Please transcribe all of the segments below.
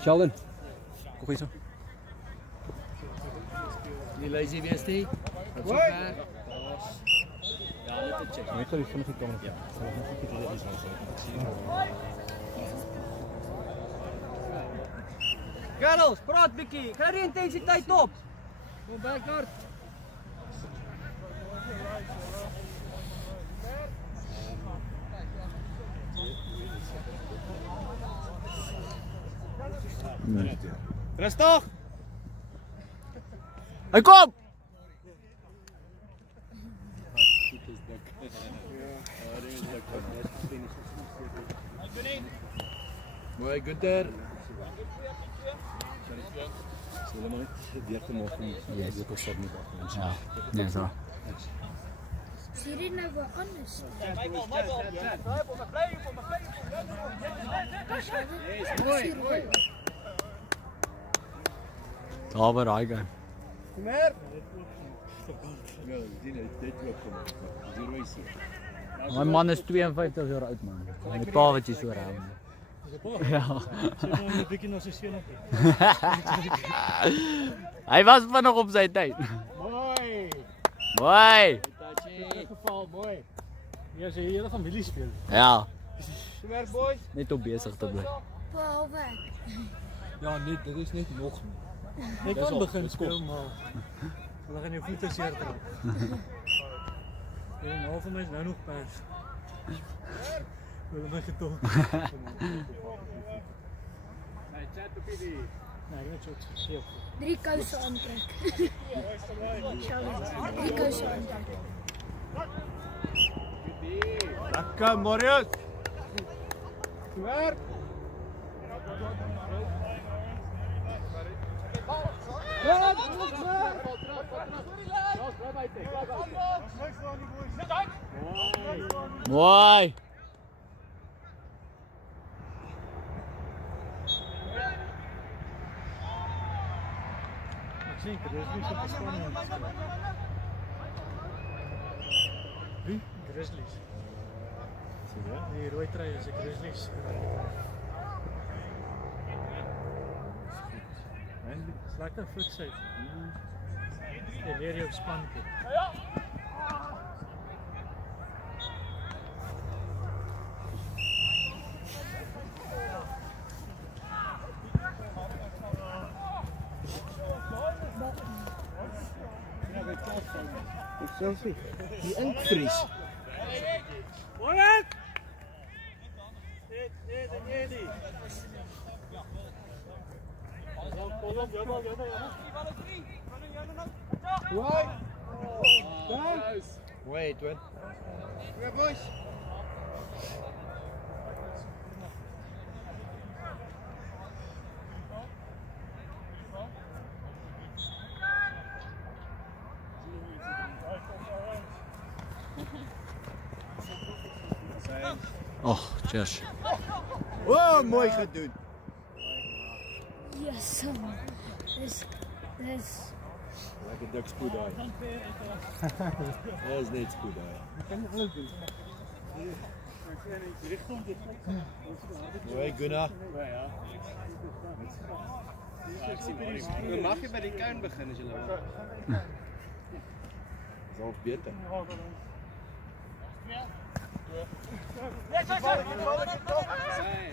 Sheldon, kom hier zo. Die lazy beastie. Wat zo ver? Ja, let het checken. Ik zal je vanaf komen. Ja. Girls, praat bietjie. Kry die intensiteit op. Kom backward. Rustig. Hey, kom! Mooi, Gunther. Zullen we nog weer te mogen? Ja, dit kost ook niet. Ja, nee, zo. Zie je nou wat anders? Daar waar hij gaat. Kom hier. Mijn man is 52 jaar oud, man. Mijn pa wat je zo ruim. Ja. Hij was van nog op zijn tijd. Mooi. Mooi. In dit geval mooi. Ja, ze hele familie spelen. Ja. Kom hier, boys. Net op bezig te blijven. Behalve. Ja, niet, dit is niet nog. Ik kan beginnen spelen, maar we gaan je voeten zeer erop. En een halve mens nou nog pers. We hebben getoond. Nee, chat op die. Nee, ik ben zo. 3 kousen aantrek. 3 kousen aantrek. Lekker, Marius. Werk. Mooi. Zeker, dat is niet zo spannend. Wie? Grizzlies. Die rode trui is de Grizzlies. Lekker voetset. Je leer je ook spannen. Selfie. Die inkvries. Morgen! Wait, what? Weer boys! Oh, cheers. Oh, mooi gedaan. Yes, dus. Lekker dik spoed daar. Dat is niet spoed daar. Mooi, Gunnar. Dan mag je bij die kuin beginnen, zullen we? Dat is al beter.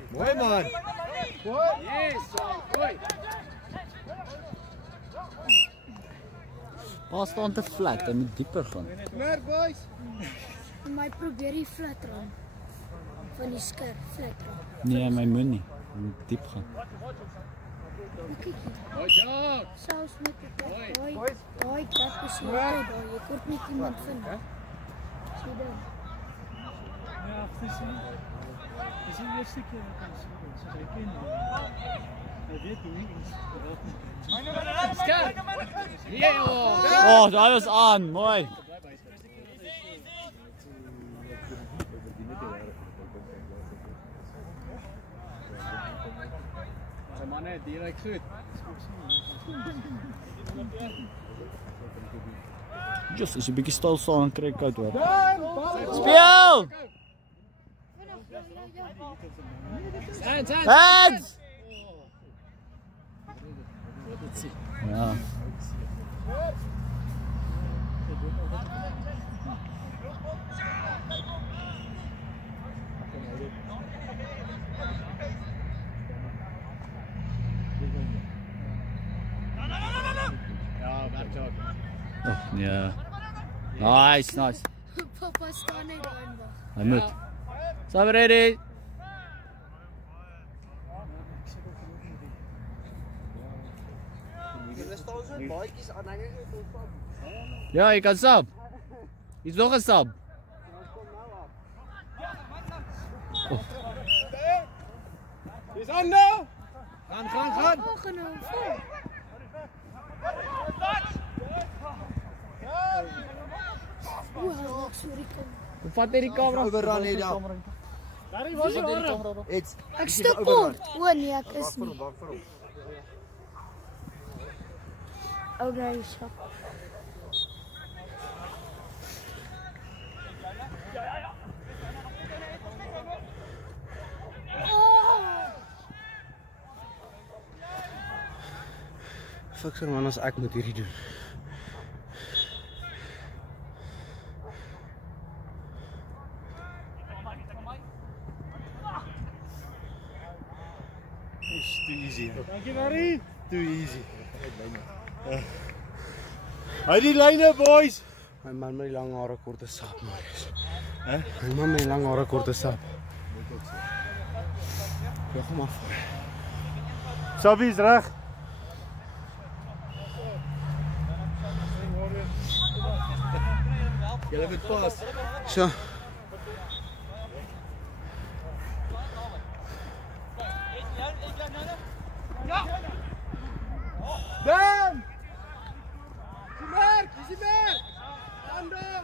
Mooi man! Yes, mooi! Pas staan te flat, hij moet dieper gaan. Kom hier, boys! Maar probeer die flat run. Van die skerp flat run. Nee, mijn moet niet. Hij moet diep gaan. Kijk Goed job! zelfs met de daai krap is hier daar. Je kunt niet iemand vinden. Zie je dat? Ja, het is de eerste keer dat ik zie. Ze kennen hij weet hoe hij is. Scherp! Yeah! Oh, dat was aan, mooi. Zijn mannen, direct goed. Just als je een beetje stil staan, dan krijg ik uit hoor. Speel! Hands, hands! Hands! Let's see. Ja. Ja, werkt ook. Oh, ja. Nice, nice. Papa staan net daar en wag. Hij moet. Zijn we ready? Ja, je kan sub. Is nog een sub. Is aan nou! Gaan, gaan, gaan! Oh, genoeg. Vol. Oeh, sorry, kom. Hoe vat hij die camera? Overrun hier dan. Daar was je arm. Iets. Ek stuk kort. O nee, ek is nie. Wag vir hom. Ou daai shop. Fikser man, as ek moet hierdie doen. It's too easy. Dankie Marie. Too easy. Hy die lyne boys. My man met die lang hare korte sap, Marius. Hè? My man met die lang hare korte sap. Ja, kom af. Sabie is reg. Julle moet pas. So. Dan! Merk, is die merk? Ander!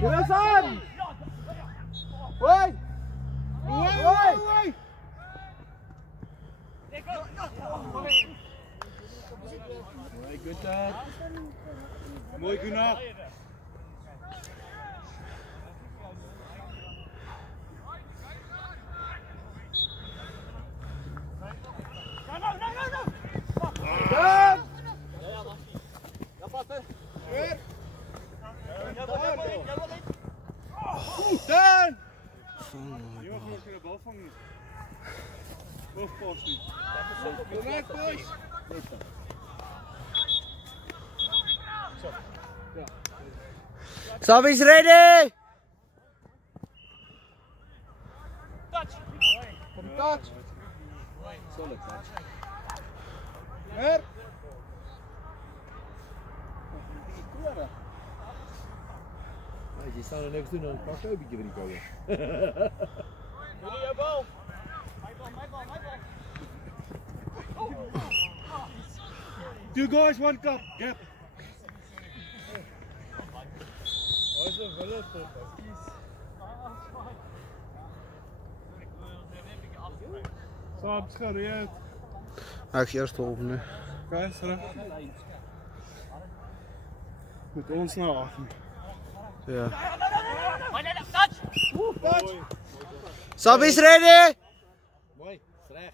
Daar is aan! Hoi! Hoi! Hoi! Mooi, goed dat. Mooi, Gunnar. Dan! Ja, pas hè. Weer. Dan! Jongen, gewoon kunnen bal vangen. Of pas niet. Kom uit, boys. Sabie's ready! Kom touch. Solid touch. Weer. Je staat er niks doen, dan pak je ook een beetje van die kolen. Jullie jouw bal. Two guys, one cup. Gap. Saab, gereed. Ek is eerst openen. Kijk, terug. Met ons nou af. Ja. Touch! Sabie's ready! Mooi, is recht.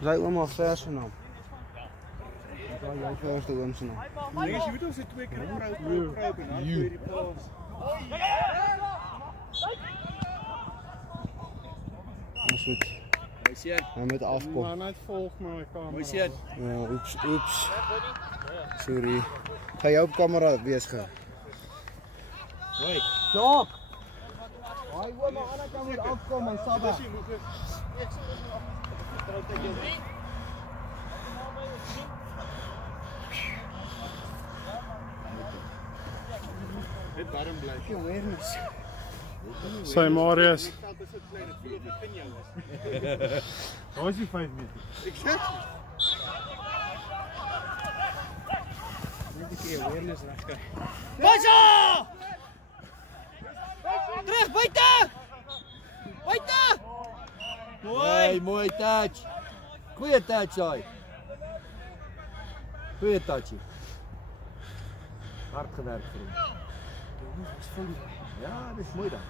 Zij allemaal vers van hem. Ik ga jou vers doen ze nou. Ding is, je moet ons dit 2 keer opkruipen en dan doe je die paas. Dat is goed. Mooi Sien. Hij moet afkomen. Maar net volg maar ik kan. Mooi Sien. Ja, oeps, oeps. Sorry. Ga jou op camera wees gaan. Mooi. Stop! Hij wil maar aan de kant moet afkomen, Sabba. Dit warm blijft. Awareness. Say Marius. Waar is die 5 meter? Exactly. Net een keer awareness recht. Basa! Terug, buiten! Buiten! Mooi, mooi touch. Goeie touch, hoi. Goeie touchie. Hard gewerkt vriend. Ja, dit is mooi dan.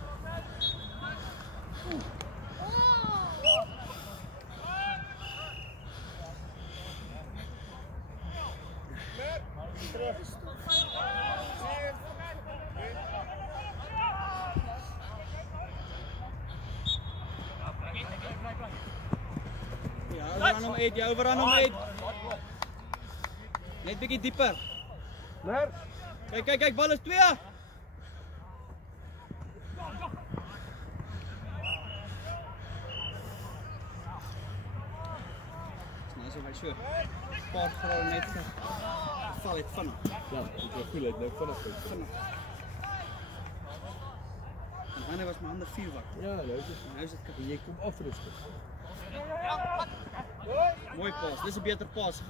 Overrun hom uit, jy overrun hom uit. Net bietjie dieper. Maar Kyk, bal is 2. Dis so baie so. Paar vrou net val dit vinnig. ja, dit was goed uit nou vinnig. En hy was my hande vuur wakker. Ja, nou is dit jy kom afrustig. Mooi pas, dis 'n beter pas.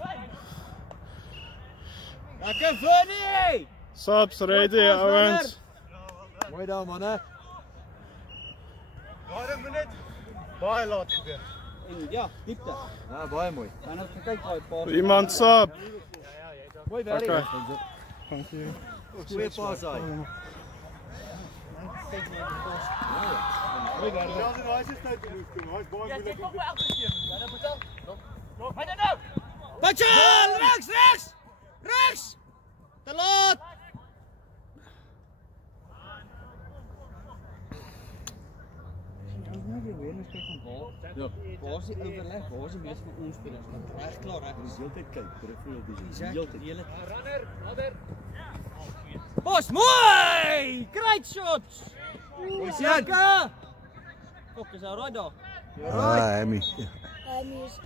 Lekker Vinnie! Subs ready, ouens. Mooi daar manne. Baie laat gebeur. En ja, diepte. Ja, baie mooi. Dan het gekyk daai pas. Iemand sub. Mooi werk. Okay. Dank je. Goeie pas daai. Mooi werk. Ja, hy is tyd te moes kom. Hy is baie moeilik. Bachel, rechts! Te laat! Ja. Waar is die overleg? Waar is die meeste van ons spelers? Reg klaar, reg. Dis heeltyd kyk, peripheral vision. Exact, Heeltyd. die hele Bos, mooi! Great shots! Mooi Lekker! Fok, is hy right daar? Ah, Emmy. Hy is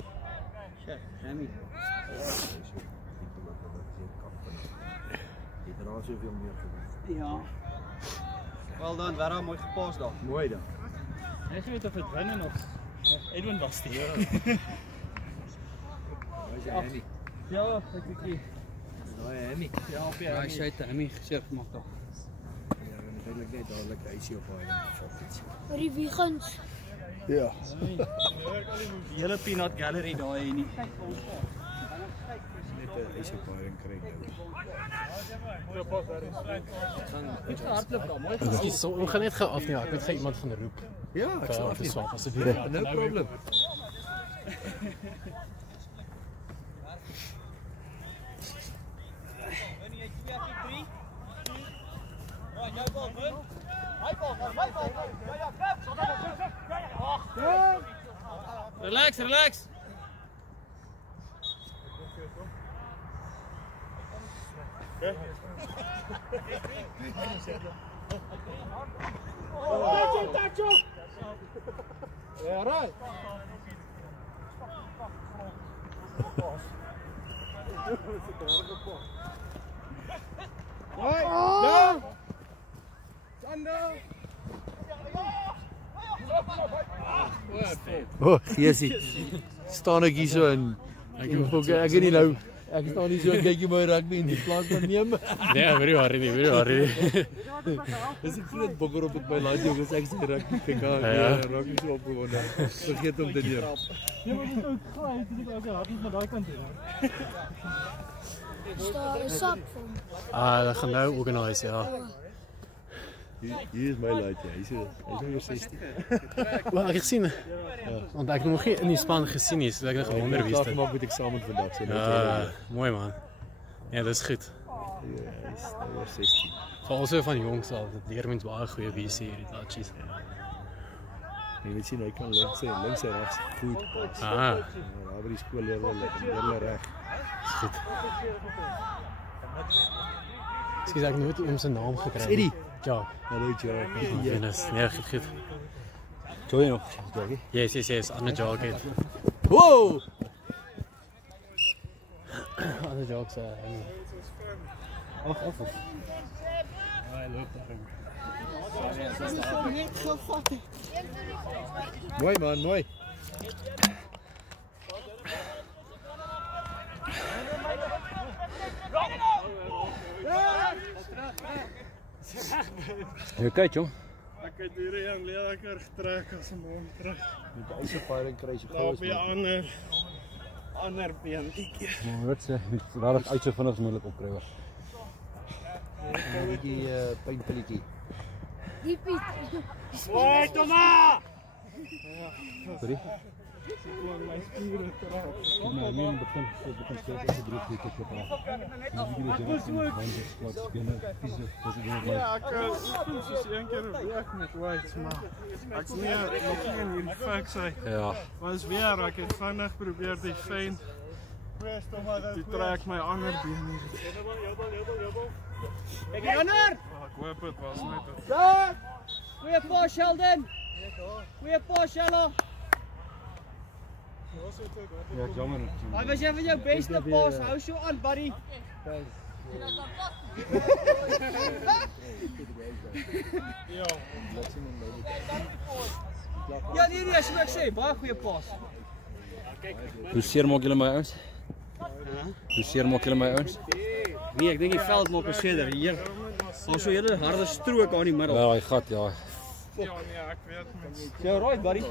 Shit, Hammy. Jy dra soveel meer gewicht. Ja. Wel dan, Vera, mooi gepas daar. Mooi dan. Hy weet of dit winnen of Edwin was die. Waar is die Emmy? Ja, ek weet nie. Daai Emmy. Ja, op Ja, sy het Hammy geseer gemaak daar. Ja, natuurlik net dadelik huisie op haar en vat iets. oor die Wiegans. Ja. Die hele Peanut Gallery daai hier nie. Net 'n huisie op haar en kry nou. Iets te hardloop daar, mooi. Ekskuus, ons gaan net gou af nie. Ek moet gou iemand gaan roep. Ja, ek sal Dis nie. swak asseblief. No problem. Relax. Ja, right. Oh, geesie. Staan ek hier so in. Ek weet nie nou. Ek staan nie so en kyk jy my rugby in die plaas van neem. Nee, very hard. Dis 'n groot bokker op my land jongens. Ek sê rugby kyk aan. Ja. Rugby so opgewonde. Vergeet om te neem. Ja, maar dit ook gaai, dit is ook hard is maar daai kant toe. Is daar 'n sap van? Dat gaan nou organise, ja. Hier is my laatjie. Hy's oor 16. Maar ek het gesien. Ja, want ek het nog nie in die span gesien nie, so ek het gewonder wie Klaar dit. gemaak met eksamen vandag so. Ja, mooi man. Ja, dis goed. Hy's oor 16. Veral so van jongs af, dit leer mens baie goeie visie hierdie touchies. Jy weet sien hy kan links en regs goed pas. Ah, Daar by die skool leer hulle reg. goed. Ekskuus, ek het nooit om sy naam gekry. Eddie. Ja. Hallo Joe. Oh, goodness. Nee, goed. Toe nog, Jackie. Yes, ander jacket. Wow! Ander jokes. Ag, af. Hy loop daar. Mooi man, mooi. Jy kyk jong. Ek het hierdie lekker getrek as 'n man terug. Met die eiseparing kry jy gou Daar by ander ander been liedjie. Maar dit is rarig uit so vinnig moeilik opkry. Die pynpilletjie. Die Piet. Hoi, Toma! Sorry. Gewoon my spiere terug. Maar min begin steeds as 3 weke te praat. Ja, ek soos een keer weg met weights, maar ek nog nie in hierdie fik sy. Ja. Maar is weer, ek het vinnig probeer die fein. Die trek my ander been hier. Kijk ander! Ek hoop het was net het. Daar! Goeie pas, Sheldon! Goeie pas, Sheldon! Ja, jammer. Hij was even jouw beste pas, hou zo aan, buddy. Ja, nee, as ek sê, baie goeie pas. Hoe seer maak julle my ouens? Hoe seer maak julle my ouens? Nee, ek dink die veld maak beseerder hier. Daar's so 'n hele harde strook aan die middel. Ja, daai gat, ja. Ja, nee, ek weet mens. Jy right, buddy.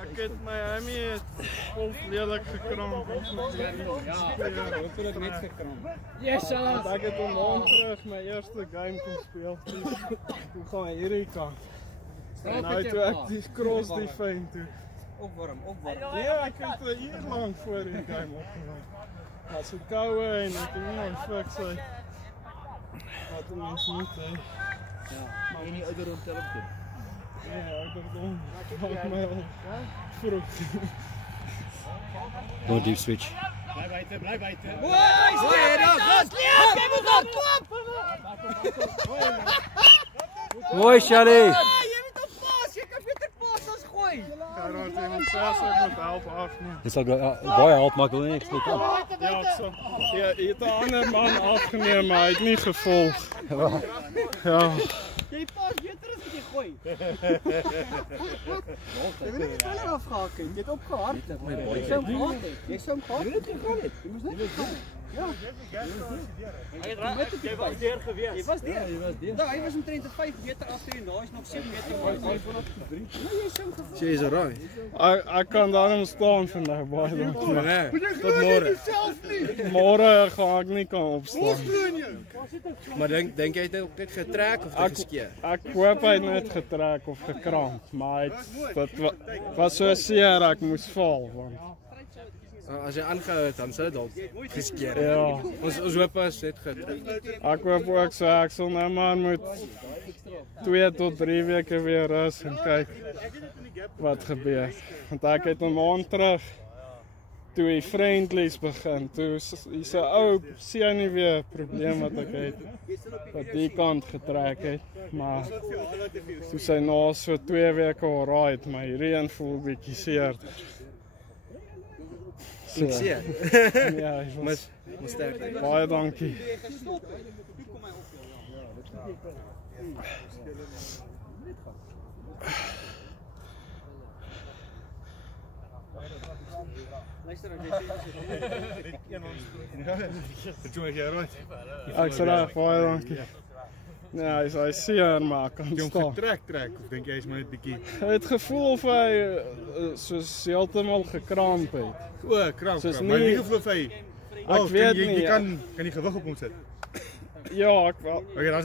Ek het my hammy volledig gekramp. Ja, hopelik net gekramp. Yes, Salas. Ek het hom terug my eerste game kon speel. Toe gaan hy hierdie kant. Nou toe ek die cross die fein toe. Opwarm. Ja, ek het 'n uur lank voor die game opgewarm. Wat so koue en ek het nie fix hy. Wat 'n mens moet hê. Ja, maar jy nie ouderdom tel op doen. Ja, ouderdom. Maak my al vroeg. Go deep switch. Bly buite. Hoi, daar gas. Ja, kyk hoe gaan klap. Mooi, Shelly. Jy moet op pas, jy kan beter pas as gooi. Karel, jy moet selfs ook moet help afneem. Dis al baie help maak wil nie ek sê kan. Ja, so. Ja, jy het 'n ander man afgeneem, maar hy het nie gevolg. Ja. Jy pas beter as wat jy gooi. Jy weet nie wat hulle afgehaak het. Jy het opgehard. Jy sou hom gehad het. Jy moes net gaan. Ja. Jy was deur gewees. Jy was deur. Nou, hy was omtrent 5 meter af en daar is nog 7 meter voor. Nee, jy sou gevoel. Sy is reg. Ek kan daarom staan vandag baie dankie. Nee. Tot môre. Môre gaan ek nie kan opstaan. Maar dink jy het net getrek of geskeer? Ek hoop hy het net getrek of gekramp, maar dit was so seer ek moes val want As jy aangehou het, dan sou dit dalk geskeer. ja, Ons hoop as dit getrek. ek hoop ook so ek sal nou maar moet 2 tot 3 weke weer rus en kyk wat gebeur. Want ek het 'n maand terug toe die friendlies begin, toe is 'n ou senuwee probleem wat ek het wat die kant getrek het, maar toe sy na so 2 weke alright, my hierdie een voel bietjie seer. So, Seer. ja, hy was Moet sterk. baie dankie. Luister, as jy sê Ek sê reg, baie dankie. Nee, hy seer maar ek kan staan. Trek of dink jy is maar net bietjie Hy het gevoel of hy soos heeltemal gekramp het. kramp. Soos Maar nie- nie glo vir hy. Ek weet jy nie. kan die gewig op hom sit. Ja, ek wel. Okay, dan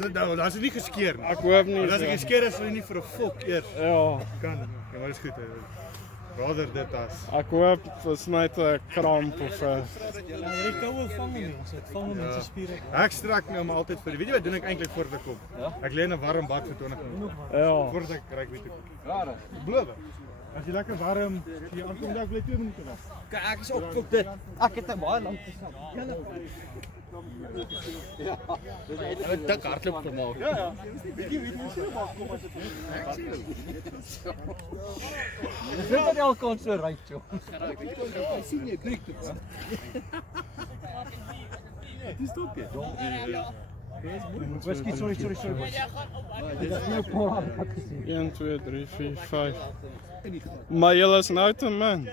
is dit nie geskeer nie. Ek hoop nie. Want as ek so. geskeer is, sal jy nie vir 'n fok eers Ja, kan. Ja, maar dis goed. Rather dit as. ek hoop dit is net 'n kramp of 'n Ja, hierdie koue vang hom nie, ons het vang hom in sy spiere. Ek strek nou maar altyd vir. Weet jy wat doen ek eintlik voordat ek kom? Ek lê in 'n warm bad vir 20 minute. ja. Voordat ek ry weet ek. Rarig. Beloof. As jy lekker warm, jy aankom dag bly 2 minute wag. Kyk, ek is op dit. Ek het 'n baie lank gestaan. Hulle dik hardloop te maak. Ja. Bietjie so maak kom as dit. Dis net dat elke kant so ry, joh. Ek sien jy krik toe. Dis stop jy. Whisky, sorry. Dit is nou paar wat gesien. 1 2 3 4 5. Maar julle is nou te min.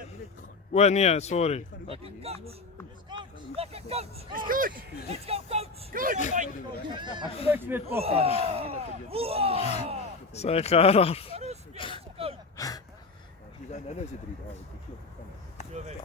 O nee, sorry. Ek het niks meer kos aan. Sy Gerard. Nou is dit 3 dae. So weg.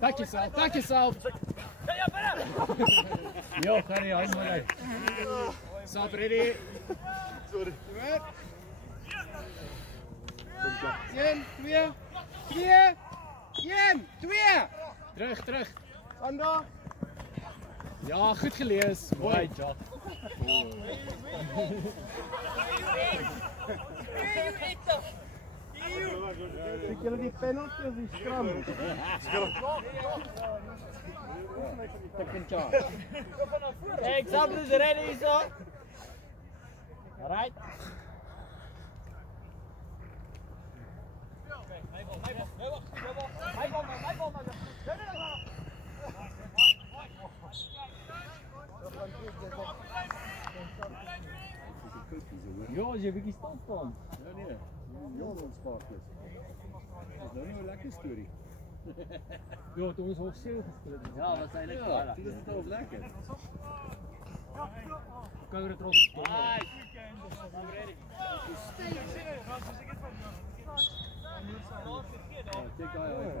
Back yourself, back yourself. Yo, carry on, man. Stop ready. Sorry. 1, 2, 3, 1, 2. Terug. Sandra. Ja, goed gelees. Mooi job. Kijk jullie die penalty of die scrum? Hey, example is ready, so. Alright. Ja, jy bietjie stil staan. Ja nee. Ja, ons spaak is. Dis nou nie 'n lekker storie. Ja, het ons hoog 7 gespeel. Ja, was eintlik baie lekker. Dit is toch lekker. Kyk hoe trots is. Nice. I'm ready. Check daai uit.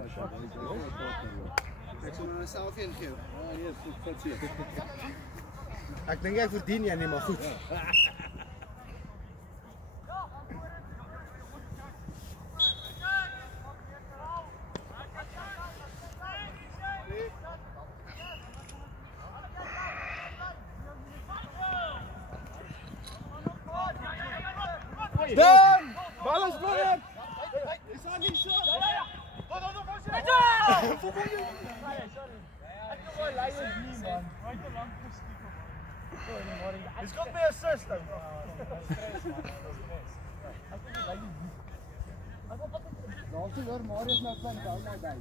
Ek sal nou self een gee. Ja, nee, goed sien. Ek dink ek verdien jy nie, maar goed. Dan! Bal is voor! Is aan nie so. He's got me assist though. Daar's nie hoor Marius nou van hou nou by.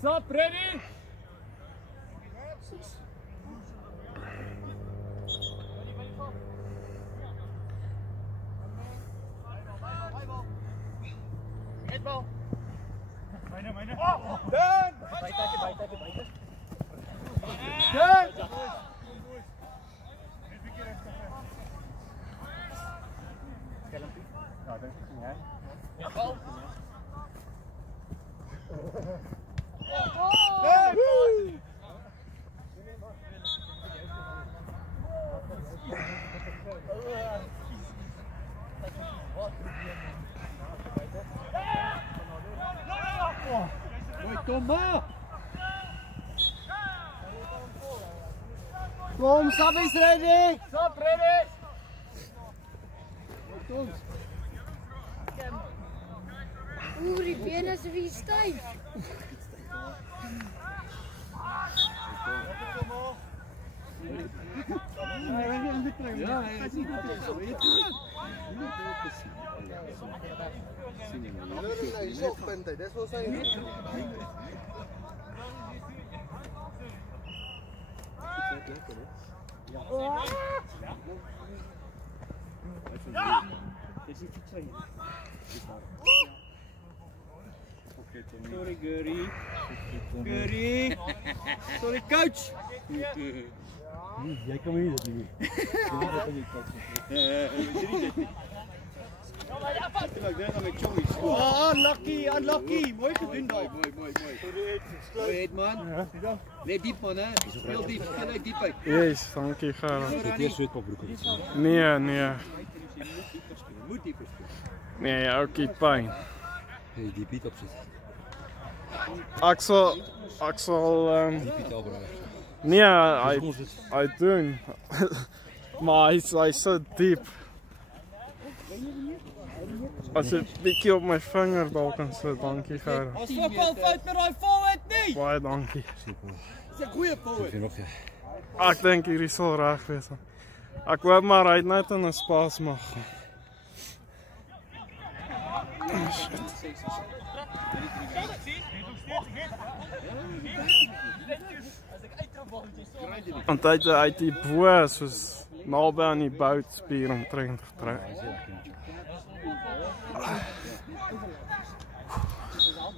Stop, ready? Bal. Myne. Dan. Buite. Dan. Ja, dit is nie. Ja, bal. Kom, Sap is ready. Stop, ready? Oeh, die benen is weer stijf. Sorry, Gurry. Gurry. Sorry, coach. Jy kan nie dit nie. Unlucky. Mooi gedoen daai. Mooi. Mooi het man. Net diep man, hè. Speel diep, speel uit diep uit. Yes, dankie Gerard. Dit is sweetpopbroek. Nee. Moet dieper speel. Nee, oukie pyn. Hey, die beat opsit. Ek sal Die beat al bring. nee, I doen. Maar hy's so diep. As jy 'n bietjie op my vingerbal kan sit, dankie Gerard. Ons voetbal fout met daai forward nie. Baie dankie. Dis 'n goeie forward. Nog ja. Ek dink hierdie sal reg wees. Ek hoop maar hy het net in 'n spas mag gaan. Want hy het die bo soos naby aan die boutspier omtrent getrek.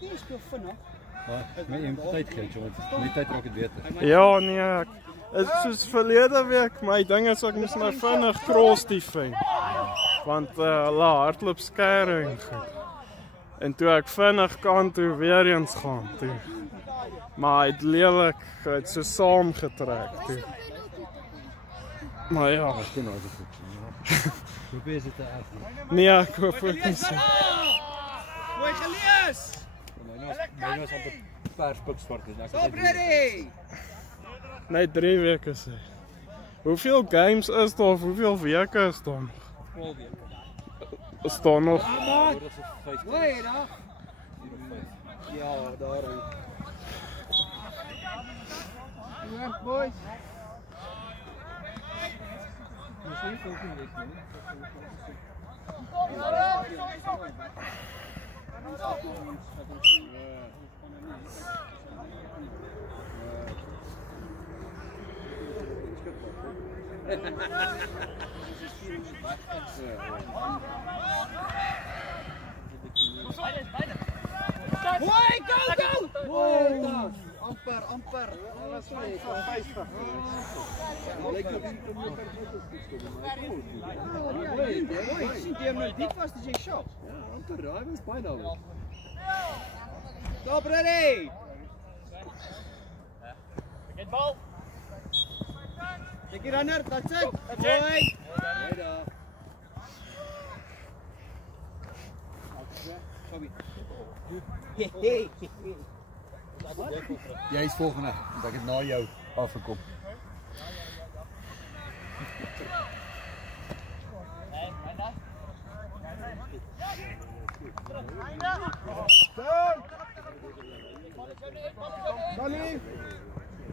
Die speel vinnig. Maar jy moet tyd gee, want net tyd raak dit beter. Ja, nee, dit is soos verlede week, my ding is ek moes nou vinnig cross defend. Want hulle hardloop skare en goed. En toe ek vinnig kan toe weer eens gaan toe. Maar hy het lelik, hy het so saam getrek toe. Maar ja, Ek ken nou dit goed. Probeer dit te erg. nee, ek hoop ook nie so. Mooi gelees. Myne is amper perspik swart. Stop ready. Net 3 weke sê. Hoeveel games is daar? Hoeveel weke is daar? Is daar nog? Mooi da. Ja, daar. Goed, boys. Mooi, go! Amper. Alles van 50. Mooi, sien jy nou diep was as jy shot? Ja, amper, daai was baie nou. Stop ready. Get bal. Take it runner, that's it. Mooi. Mooi daar. Jy is volgende, want ek het na jou afgekom. Balie.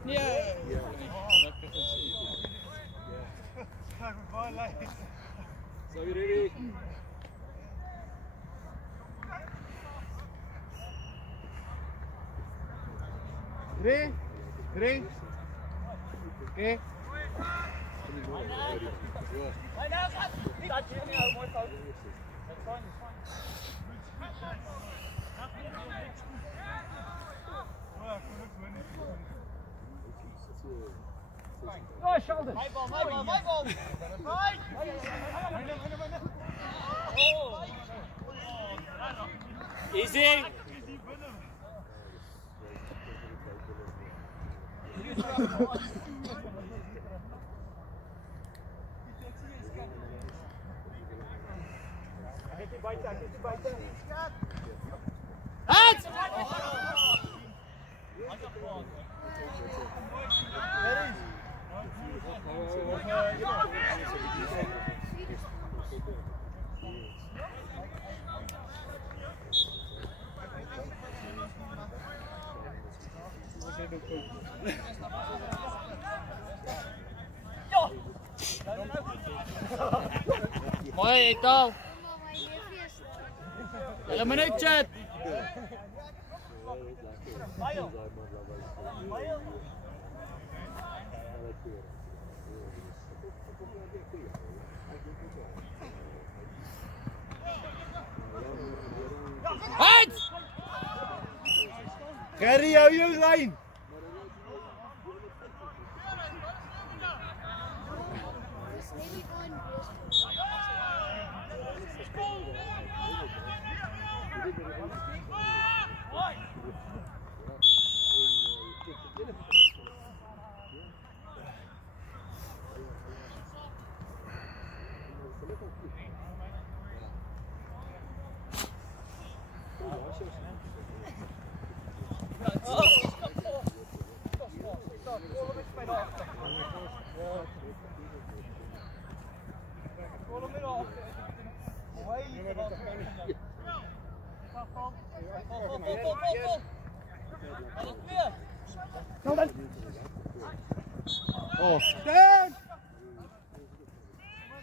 Nee. So you ready? 3. Oké. Oh, shoulders. My ball. Easy. Mooi, Ekdal. Hele minuutje. Uit! Gerry, hou jou lyn. Oh, stand!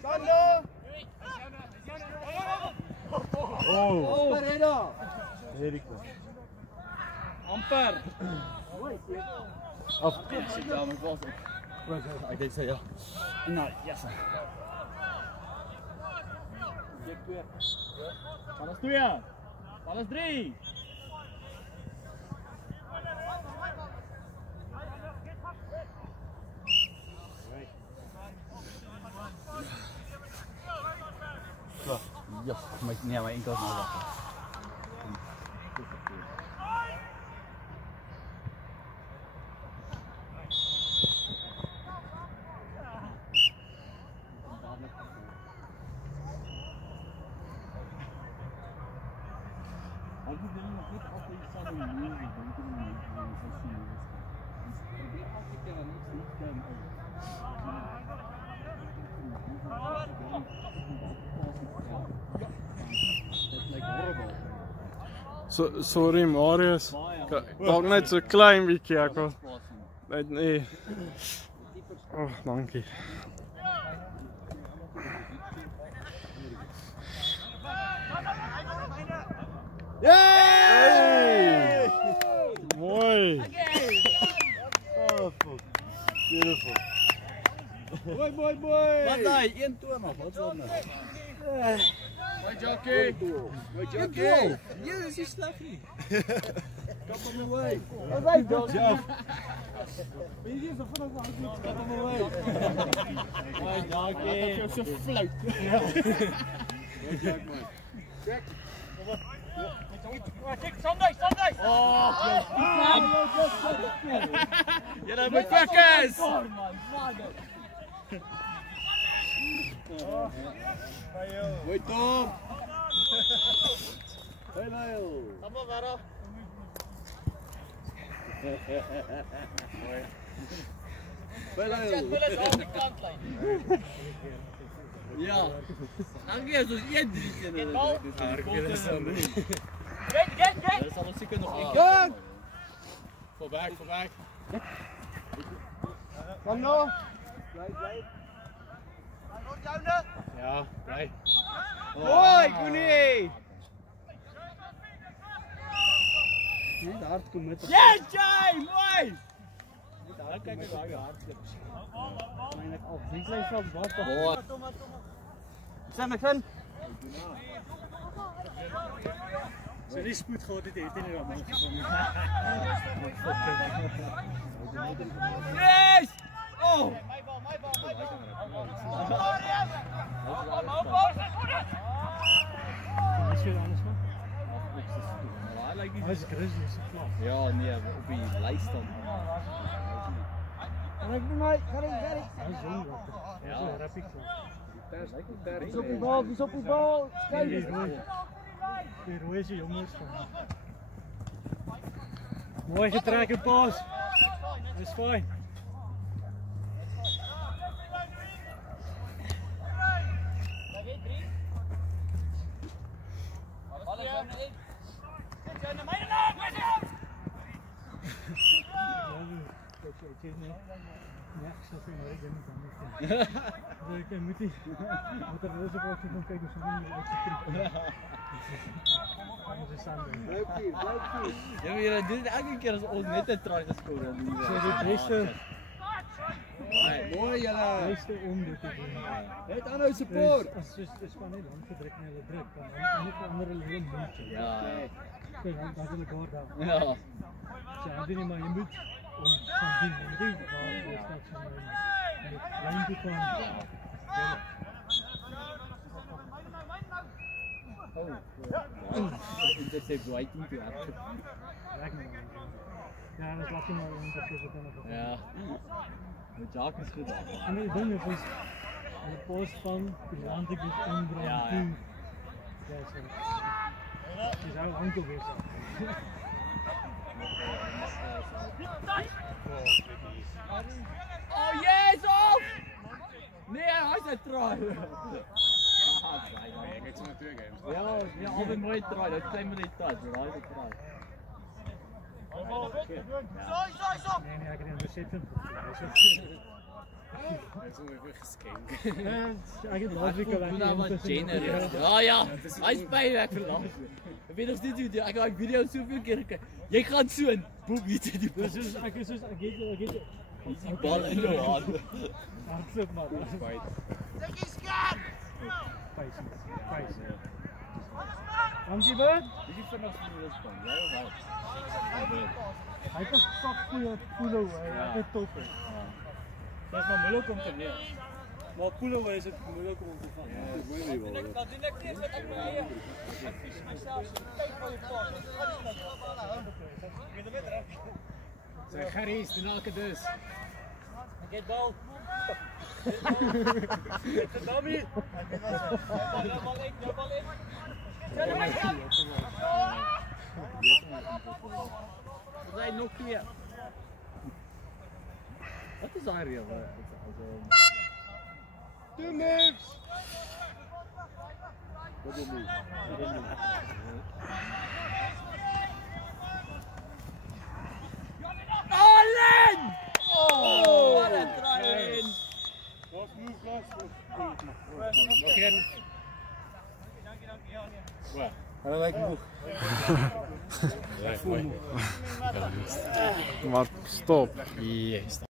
Sando! Oh, Pereira! Very good. Amper. Af. Sit daar met was. Ek dink sy ja. Nou, yes. Alles 2. Alles 3. Ja, maar nee, maar enkel maar wachten. Sorry Marius, dalk net so klein bietjie ek wil. Net nee. Oh, dankie. Yay! Mooi. Oh, beautiful. Mooi. Wat daai 1-2 nog, wat dan nou? Mooi jockey. Ja, dis is sleg nie. Kap hom away. Alright, Jeff. Wie is er vanaf aan die Kap hom away. Mooi jockey. Ek is so flou. Mooi jock man. Check. Check Sunday. Oh, julle moet fokus. Mooi Tom. Hey Lyle. Kom maar Vera. Hey Lyle. Hulle is aan die kantlyn. Ja. Dankie, soos 1-3 teen hulle. Hulle sal ons seker nog een keer. Go back. Kom nou. Bly. Ja, bly. Mooi, Koenie. Net hard kom met. Yes, Jay, mooi! Daar kyk ek daai hardloop. Eintlik al die klein veld was tog. Sam McFin. So die spoed gehad het nie dan man. Yes! Oh! Is jy anders man? Hy lyk nie. Hy is Grizzlies se klas. Ja, nee, op die lys dan. En ek doen my, gaan hy. Hy is jong. Ja, rappie klas. Dis op die bal, dis op die bal. Kyk hier rooi. Die rooi is die jongens van. Mooi getrek en pas. Dis fyn. Ik moet er reservatie van kijken of ze niet uit te krieken. Ja, maar jullie doen het elke keer als ons net een try gescoord. Ze het beste Mooi jullie. beste om dit te doen. Het aanhou support. Als het is van heel lang gedrukt naar de druk, dan moet de andere hele moeite. Ja. Kijk, dan wil ik hoor daar. Ja. Ze hebben niet maar je moet om van die manier waar je staat zo met ruimte van. Intercept waiting to happen. Ja, dat laat je maar in dat je zo kunnen. Ja. Met Jaak is goed. En het ding is, aan de post van de land ik dus omdraaien Ja, toe. Ja, zo. Je zou lang toe wezen. Oh yes, off! Nee, hij is een try. Ja, altijd mooi try. Dat zijn we niet thuis, maar hij is een try. Nee, ik heb een reception. Hij is ongeveer geskankt. Ja, ik heb de afwikkel Doe nou wat generous. Ja, ja. Hij is bijweg verlaten. Ik weet nog steeds niet, ik heb die video zoveel keer gekeken. Jij gaat zo en boem, niet in die bal. Dus ik is Die bal in je hand. hardloop maar. Fight. Pijs. Dankie bud. Wie is vanaf de ruststand? Jij of hij? Hij kan stap Pulo, hij is top. Dat is maar moeilijk om te leren. Maar Pulo is het moeilijk om te vangen. Zeg Gerries, de elke dus. Get bal. Met de dummy. Bal in. We zijn nog meer. Wat is daar hier? Two moves. Allen! Oh, wat een try! Nog één. Waar? Hij lijkt moe. Ja, mooi. Maar stop. Yes.